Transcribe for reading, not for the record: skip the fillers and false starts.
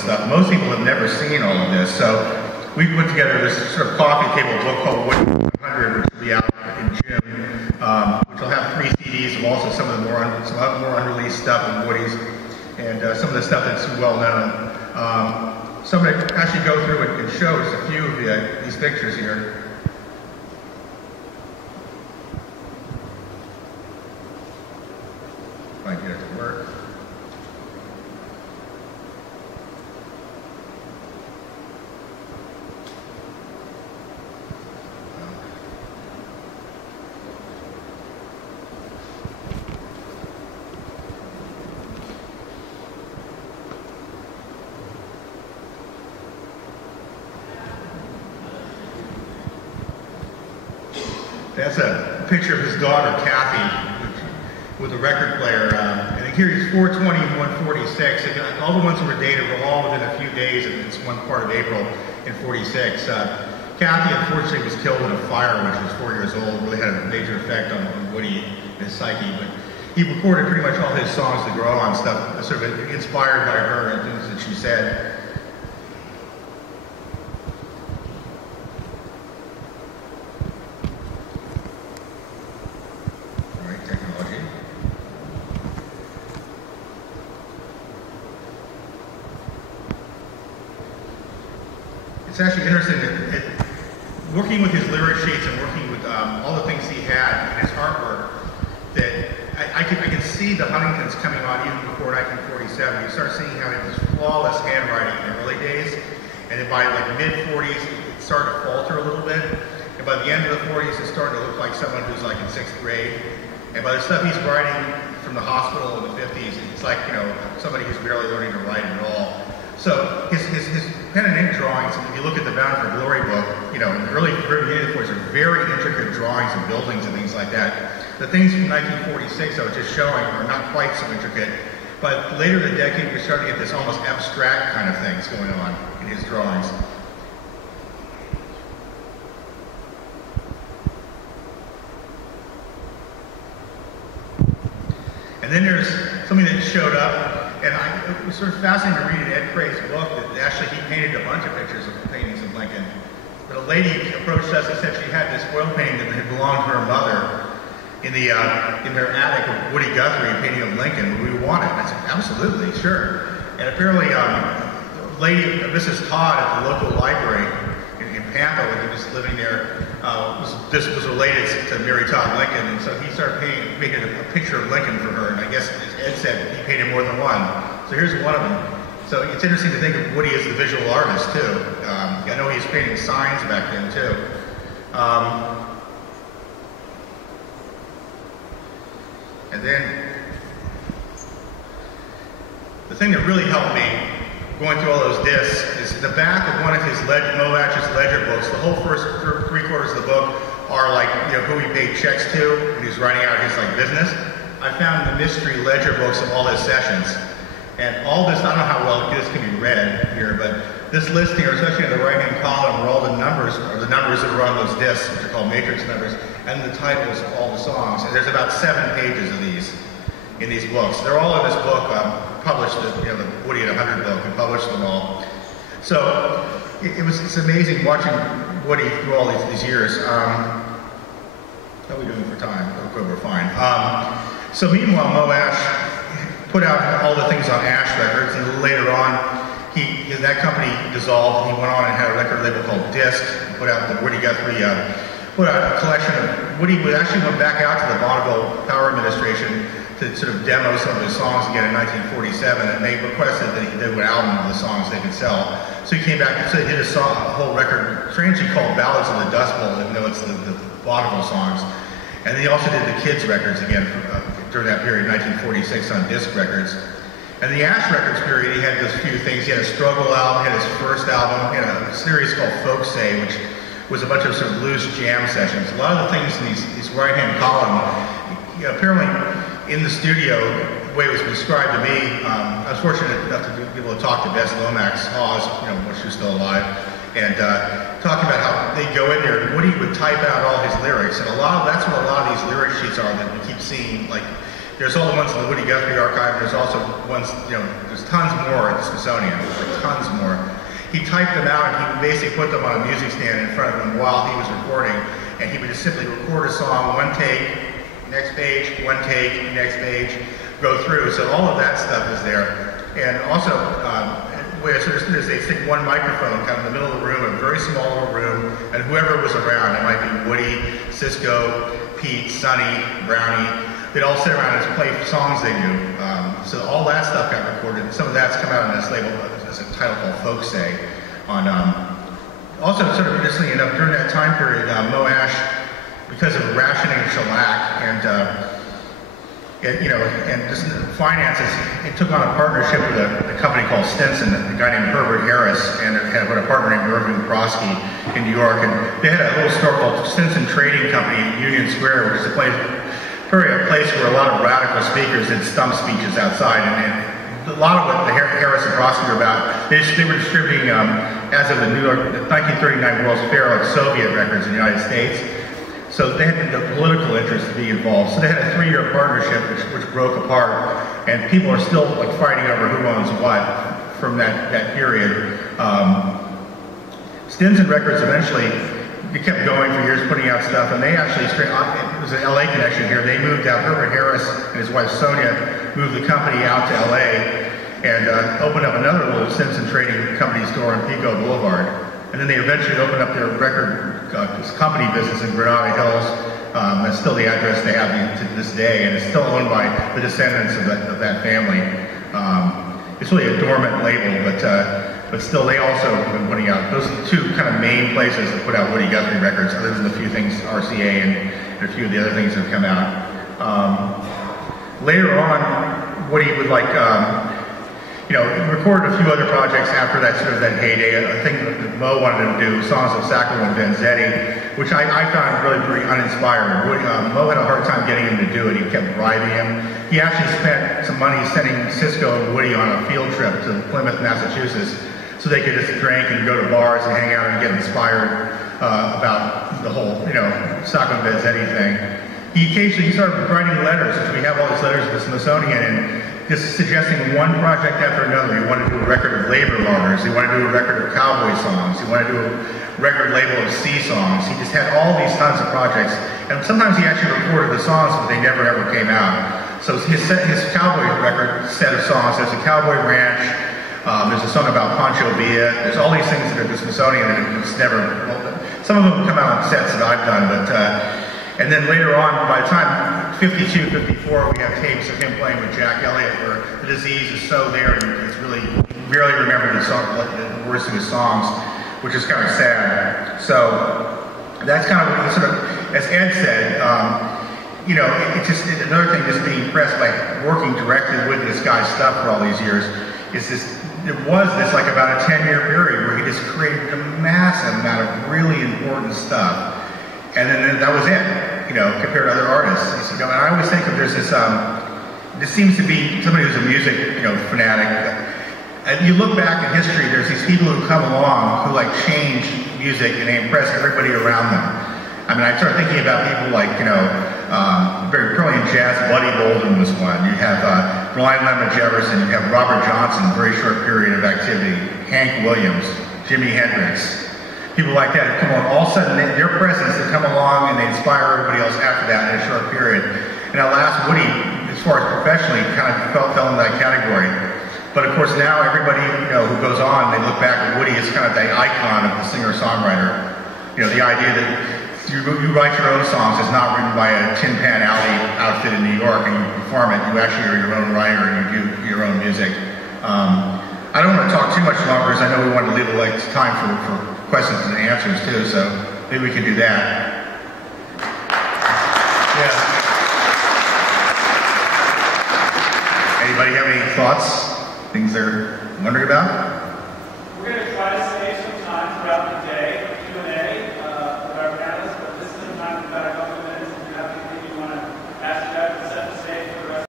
this stuff. Most people have never seen all of this, so we put together this sort of coffee table book called Woody 100, which will be out in June, which will have 3 CDs of also some of the more unreleased stuff of Woody's, and some of the stuff that's well known. So I'm going to actually go through it and show just a few of these pictures here. If I can get it to work. That's a picture of his daughter, Kathy, with a record player. And here he's 420 and 146. And all the ones that were dated were all within a few days of this one part of April in 46. Kathy, unfortunately, was killed in a fire when she was 4 years old. It really had a major effect on Woody and his psyche. But he recorded pretty much all his songs to grow on stuff, sort of inspired by her and things that she said. It's actually interesting that working with his lyric sheets and working with all the things he had in his artwork, that I can see the Huntingtons coming on even before 1947. You start seeing how he had this flawless handwriting in the early days, and then by like mid-40s, it started to falter a little bit. And by the end of the 40s, it's starting to look like someone who's like in 6th grade. And by the stuff he's writing from the hospital in the 50s, it's like, you know, somebody who's barely learning to write at all. So his pen and ink drawings, if you look at the Bound for Glory book, you know, in the early beginning of the 40s are very intricate drawings of buildings and things like that. The things from 1946 I was just showing are not quite so intricate, but later in the decade we're starting to get this almost abstract kind of things going on in his drawings. And then there's something that showed up. And it was sort of fascinating to read in Ed Cray's book that actually he painted a bunch of pictures of paintings of Lincoln. But a lady approached us and said she had this oil painting that had belonged to her mother in their attic of Woody Guthrie, a painting of Lincoln. We want it. And I said, absolutely, sure. And apparently, lady, Mrs. Todd at the local library in Pampa, when he was living there, was related to Mary Todd Lincoln, and so he started making a picture of Lincoln for her, and I guess Ed said he painted more than one. So here's one of them. So it's interesting to think of Woody as the visual artist too. I know he was painting signs back then too. And then the thing that really helped me going through all those discs is the back of one of his Moash's ledger books. The whole first 3/4 of the book are like, you know, who he paid checks to when he was writing out his like business. I found the mystery ledger books of all his sessions. And all this, I don't know how well this can be read here, but this list here, especially in the right-hand column, where all the numbers are the numbers that are on those discs, which are called matrix numbers, and the titles of all the songs. And there's about 7 pages of these in these books. They're all in this book, published, the Woody at 100 book, and published them all. So it's amazing watching Woody through all these years. How are we doing for time? Okay, we're fine. So meanwhile, Moash put out all the things on Ash Records, and later on, that company dissolved, and he went on and had a record label called Disc, put out the Woody Guthrie, put out a collection of, Woody actually went back out to the Bonneville Power Administration to sort of demo some of his songs again in 1947, and they requested that he do an album of the songs they could sell. So he came back, so he did a whole record, strangely called Ballads of the Dust Bowl, even though it's the Bonneville songs. And he also did the kids' records again during that period, 1946, on disc records. And the Ash Records period, he had those few things. He had a struggle album, he had his first album, he had a series called Folk Say, which was a bunch of sort of loose jam sessions. A lot of the things in these right-hand column, apparently in the studio, the way it was described to me, I was fortunate enough to be able to talk to Bess Lomax Hawes, when she was still alive, and talking about how they'd go in there, and Woody would type out all his lyrics, and that's what a lot of these lyric sheets are that we keep seeing, like There's all the ones in the Woody Guthrie archive. There's also ones, there's tons more at the Smithsonian, like tons more. He typed them out and he would basically put them on a music stand in front of him while he was recording, and he would just simply record a song, one take, next page, one take, next page, go through. So all of that stuff is there. And also, so there's they stick one microphone kind of in the middle of the room, a very small little room, and whoever was around, it might be Woody, Cisco, Pete, Sonny, Brownie, they'd all sit around and play songs they knew. So all that stuff got recorded. Some of that's come out on this label, there's a title called Folk Say. Also, sort of interestingly enough, during that time period, Mo Ash, because of rationing shellac and just finances, it took on a partnership with a company called Stinson, a guy named Herbert Harris, and it had a partner named Irving Brodsky in New York. And they had a little store called Stinson Trading Company in Union Square, which is a place where a lot of radical speakers did stump speeches outside. And a lot of what the Harris and Brodsky were about, they were distributing, as of the 1939 World's Fair, like Soviet records in the United States. So they had the political interest to be involved. So they had a 3-year partnership which broke apart, and people are still like fighting over who owns what from that period. Stinson Records eventually, they kept going for years putting out stuff, and they actually, it was an LA connection here, they moved out, Herbert Harris and his wife Sonia moved the company out to LA and opened up another little Stinson Trading Company store on Pico Boulevard. And then they eventually opened up their record company business in Granada Hills. That's still the address they have to this day, and it's still owned by the descendants of that family. It's really a dormant label, but still they also have been putting out, those are the two kind of main places that put out Woody Guthrie records, other than the few things, RCA and a few of the other things that have come out. Later on, Woody would he recorded a few other projects after that sort of that heyday. I think that Mo wanted to do songs of Sacco and Vanzetti, which I found really pretty uninspiring. Mo had a hard time getting him to do it. He kept bribing him. He actually spent some money sending Cisco and Woody on a field trip to Plymouth, Massachusetts, so they could just drink and go to bars and hang out and get inspired about the whole, Sacco and Vanzetti thing. He occasionally started writing letters, which we have all these letters to the Smithsonian, and just suggesting one project after another. He wanted to do a record of labor lawyers. He wanted to do a record of cowboy songs. He wanted to do a record label of sea songs. He just had all these tons of projects. And sometimes he actually recorded the songs, but they never ever came out. So his cowboy record set of songs, there's a Cowboy Ranch, there's a song about Pancho Villa, there's all these things that are the Smithsonian that it's never, some of them come out in sets that I've done, but and then later on, by the time 52, 54, we have tapes of him playing with Jack Elliott, where the disease is so there, and it's really, barely remember the words of his songs, which is kind of sad. So that's kind of sort of, as Ed said, it's just another thing, just being impressed by working directly with this guy's stuff for all these years, is this. There was this like about a 10-year period where he just created a massive amount of really important stuff. And then that was it, compared to other artists. And I always think of there's this seems to be somebody who's a music, fanatic. And you look back in history, there's these people who come along who change music and they impress everybody around them. I mean, I start thinking about people like, very brilliant jazz, Buddy Bolden was one. You have Blind Lemon Jefferson, you have Robert Johnson, very short period of activity, Hank Williams, Jimi Hendrix. People like that have come along, all of a sudden their presence, they come along and they inspire everybody else after that in a short period. And at last, Woody, as far as professionally, kind of fell into that category. But of course now everybody who goes on, they look back at Woody as kind of the icon of the singer-songwriter. The idea that you write your own songs is not written by a Tin Pan Alley outfit in New York and you perform it. You actually are your own writer and you do your own music. I don't want to talk too much longer because I know we want to leave time for questions and answers too, so maybe we can do that. Yeah. Anybody have any thoughts? Things they're wondering about?